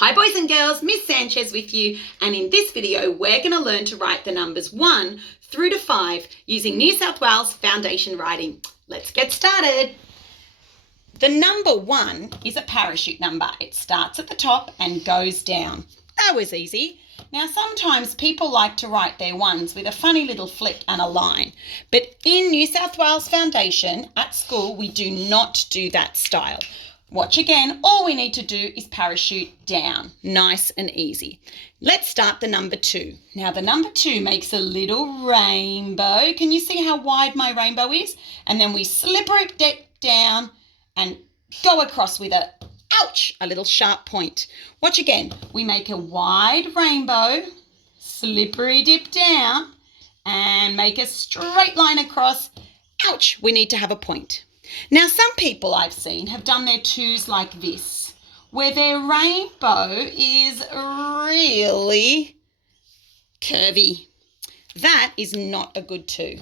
Hi boys and girls, Miss Sanchez with you, and in this video we're going to learn to write the numbers 1 through to 5 using New South Wales Foundation Writing. Let's get started. The number 1 is a parachute number. It starts at the top and goes down. That was easy. Now sometimes people like to write their ones with a funny little flick and a line, but in New South Wales Foundation at school we do not do that style. Watch again, all we need to do is parachute down, nice and easy. Let's start the number 2. Now the number 2 makes a little rainbow. Can you see how wide my rainbow is? And then we slipper it down and go across with a little sharp point. Watch again, we make a wide rainbow, slippery dip down and make a straight line across. Ouch, we need to have a point. Now, some people I've seen have done their 2s like this, where their rainbow is really curvy. That is not a good 2,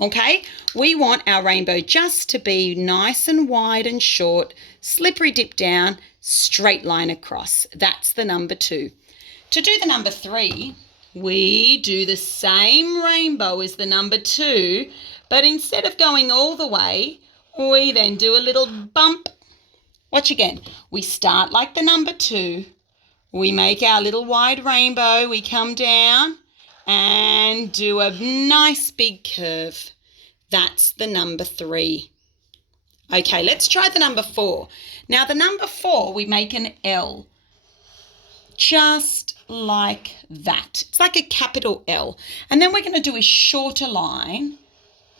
okay? We want our rainbow just to be nice and wide and short, slippery dip down, straight line across. That's the number 2. To do the number 3, we do the same rainbow as the number 2, but instead of going all the way, we then do a little bump. Watch again. We start like the number 2. We make our little wide rainbow. We come down and do a nice big curve. That's the number 3. Okay, let's try the number 4. Now the number 4, we make an L. Just like that. It's like a capital L. And then we're going to do a shorter line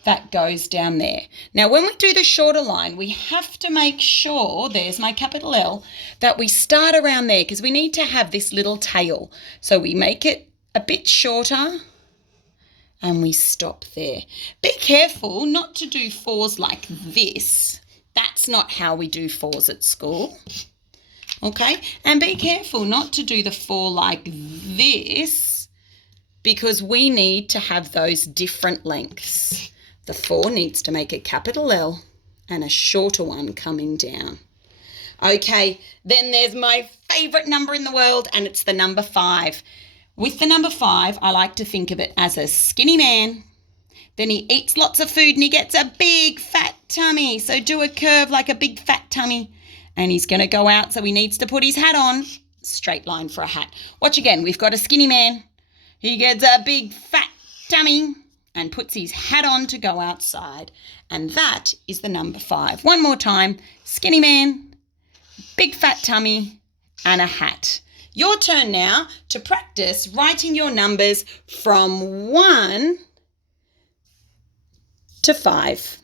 that goes down there. Now, when we do the shorter line, we have to make sure, there's my capital L, that we start around there because we need to have this little tail. So we make it a bit shorter and we stop there. Be careful not to do 4s like this. That's not how we do 4s at school. Okay? And be careful not to do the 4 like this because we need to have those different lengths. The 4 needs to make a capital L and a shorter one coming down. Okay, then there's my favourite number in the world, and it's the number 5. With the number 5, I like to think of it as a skinny man. Then he eats lots of food and he gets a big fat tummy. So do a curve like a big fat tummy. And he's going to go out, so he needs to put his hat on. Straight line for a hat. Watch again, we've got a skinny man. He gets a big fat tummy and puts his hat on to go outside. And that is the number 5. One more time. Skinny man, big fat tummy, and a hat. Your turn now to practice writing your numbers from 1 to 5.